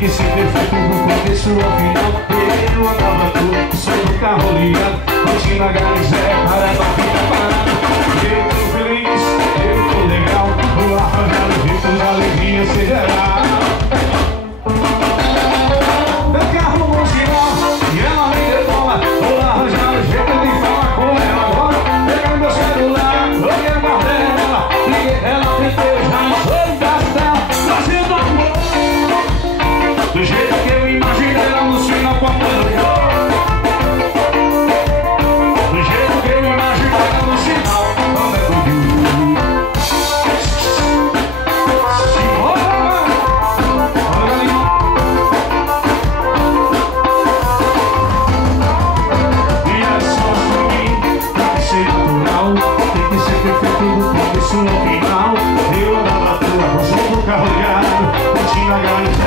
que ser perfeito no começo ao final. Eu andava todo, sou do carro ligado, rotina Galizé, para da vida parada. Eu tô feliz, eu tô legal, vou arranjar o jeito da alegria ser geral. Meu carro no sinal, e ela me debola, vou arranjar o jeito de falar com ela agora. Pegar meu celular, joguei a guardela, liguei ela, tentei já não sou da dela, fazendo amor do jeito que eu imaginei lá no sinal com a mão. Do jeito que eu imaginei lá no sinal, quando é tudo. E é só assim, tem que ser natural, tem que ser perfeito do começo ao final. Eu andava à toa, no som do carro ligado, rotina Galizé.